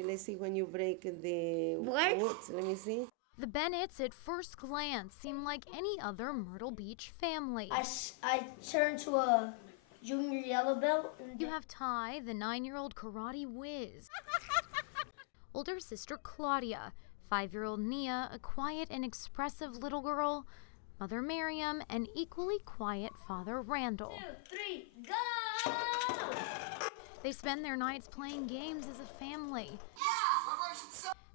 Okay, let's see when you break the woods. Let me see. The Bennetts at first glance seem like any other Myrtle Beach family. I turned to a junior yellow belt. You have Ty, the 9-year-old karate whiz. Older sister Claudia, 5-year-old Nia, a quiet and expressive little girl. Mother Miriam, and equally quiet father Randall. 2, 3, go! They spend their nights playing games as a family.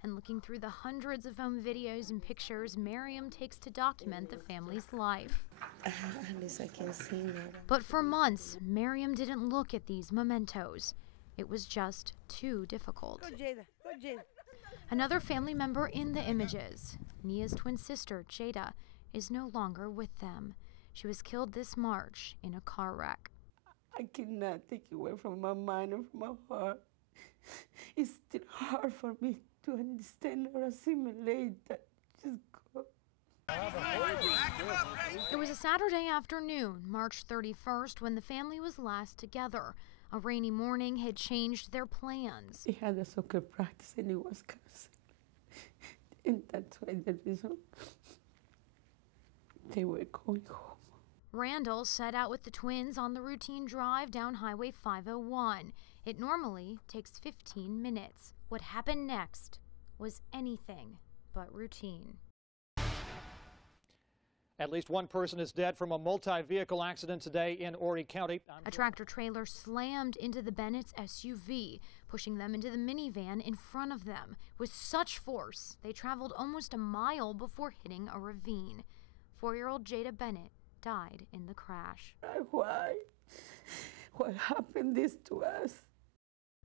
And looking through the hundreds of home videos and pictures Miriam takes to document the family's life. At least I can see now. But for months, Miriam didn't look at these mementos. It was just too difficult. Go, Jada. Go, Jada. Another family member in the images, Nia's twin sister, Jada, is no longer with them. She was killed this March in a car wreck. I cannot take it away from my mind and from my heart. It's still hard for me to understand or assimilate that. Just go. It was a Saturday afternoon, March 31st, when the family was last together. A rainy morning had changed their plans. He had a soccer practice and he was canceled. And that's why the reason they were going home. Randall set out with the twins on the routine drive down Highway 501. It normally takes 15 minutes. What happened next was anything but routine. At least one person is dead from a multi-vehicle accident today in Horry County. A tractor-trailer slammed into the Bennett's SUV, pushing them into the minivan in front of them. With such force, they traveled almost a mile before hitting a ravine. 4-year-old Jada Bennett died in the crash. Why? What happened this to us?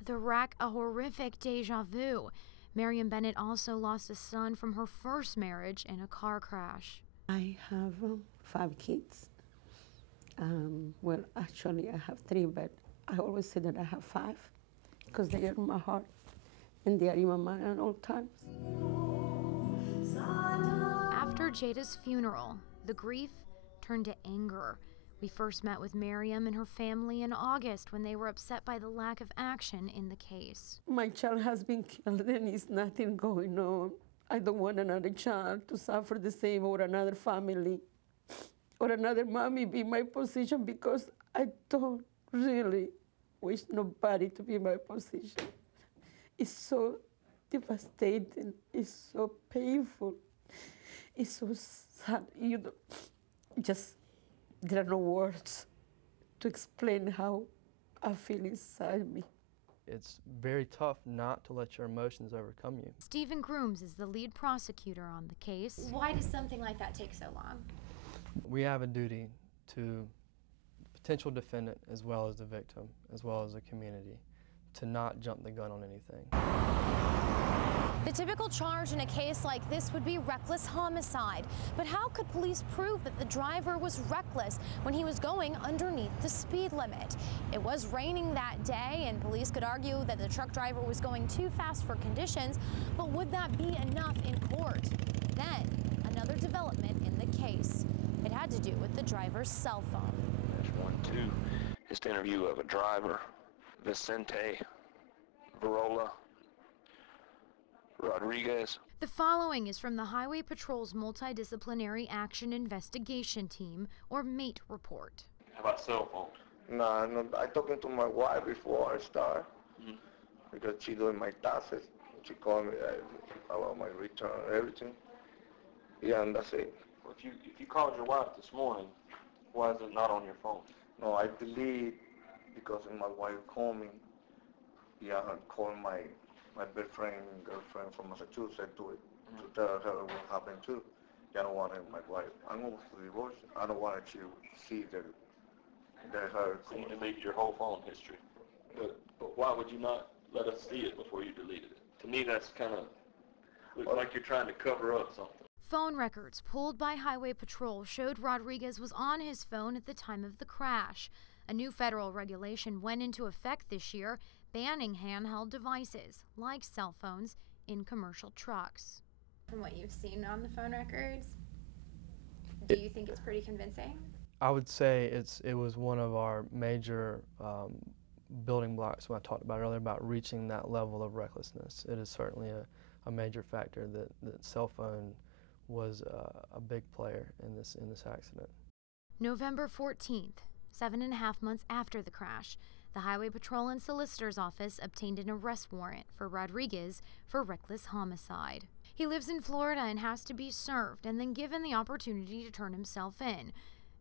The wreck, a horrific deja vu. Miriam Bennett also lost a son from her first marriage in a car crash. I have 5 kids. Well, actually, I have 3, but I always say that I have 5 because they are in my heart and they are in my mind at all times. After Jada's funeral, the grief turned to anger. We first met with Miriam and her family in August when they were upset by the lack of action in the case. My child has been killed and there's nothing going on. I don't want another child to suffer the same or another family or another mommy be in my position because I don't really wish nobody to be in my position. It's so devastating. It's so painful. It's so sad. You know, there are no words to explain how I feel inside me. It's very tough not to let your emotions overcome you. Stephen Grooms is the lead prosecutor on the case. Why does something like that take so long? We have a duty to the potential defendant as well as the victim, as well as the community, to not jump the gun on anything. The typical charge in a case like this would be reckless homicide. But how could police prove that the driver was reckless when he was going underneath the speed limit? It was raining that day, and police could argue that the truck driver was going too fast for conditions, but would that be enough in court? Then, another development in the case. It had to do with the driver's cell phone. There's 1, 2. Just an interview of a driver, Vicente Varola Rodriguez. The following is from the Highway Patrol's Multidisciplinary Action Investigation Team, or MATE report. How about cell phone? Nah, no, I talking to my wife before I start because she doing my taxes. She called me about my return and everything. Yeah, and that's it. Well, if you called your wife this morning, why is it not on your phone? No, I delete because my wife called me. Yeah, I called my best friend, girlfriend from Massachusetts to tell her what happened too. I don't want my wife. I'm going to divorce. I don't want her to see her. So you deleted your whole phone history. But why would you not let us see it before you deleted it? To me, that's kind of looks like you're trying to cover up something. Phone records pulled by Highway Patrol showed Rodriguez was on his phone at the time of the crash. A new federal regulation went into effect this year, banning handheld devices, like cell phones, in commercial trucks. From what you've seen on the phone records, do you think it's pretty convincing? I would say it was one of our major building blocks when I talked about earlier about reaching that level of recklessness. It is certainly a major factor that cell phone was a big player in this accident. November 14th, 7.5 months after the crash, the Highway Patrol and Solicitor's Office obtained an arrest warrant for Rodriguez for reckless homicide. He lives in Florida and has to be served and then given the opportunity to turn himself in.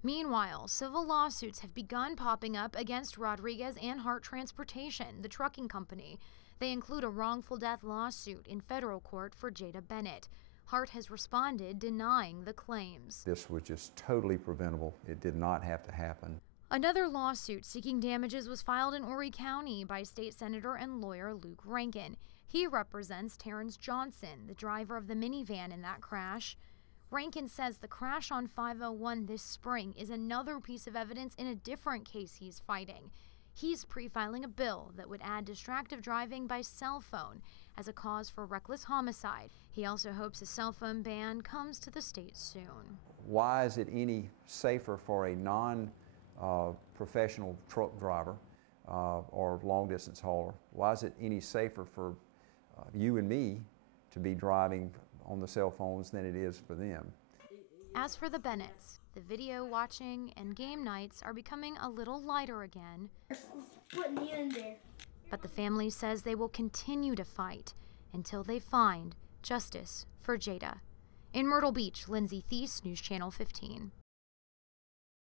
Meanwhile, civil lawsuits have begun popping up against Rodriguez and Hart Transportation, the trucking company. They include a wrongful death lawsuit in federal court for Jada Bennett. Hart has responded, denying the claims. This was just totally preventable. It did not have to happen. Another lawsuit seeking damages was filed in Horry County by state senator and lawyer Luke Rankin. He represents Terrence Johnson, the driver of the minivan in that crash. Rankin says the crash on 501 this spring is another piece of evidence in a different case he's fighting. He's pre-filing a bill that would add distracted driving by cell phone as a cause for reckless homicide. He also hopes a cell phone ban comes to the state soon. Why is it any safer for a non-professional truck driver or long-distance hauler? Why is it any safer for you and me to be driving on the cell phones than it is for them? As for the Bennetts, the video watching and game nights are becoming a little lighter again. Put me in there. But the family says they will continue to fight until they find justice for Jada. In Myrtle Beach, Lindsay Thies, News Channel 15.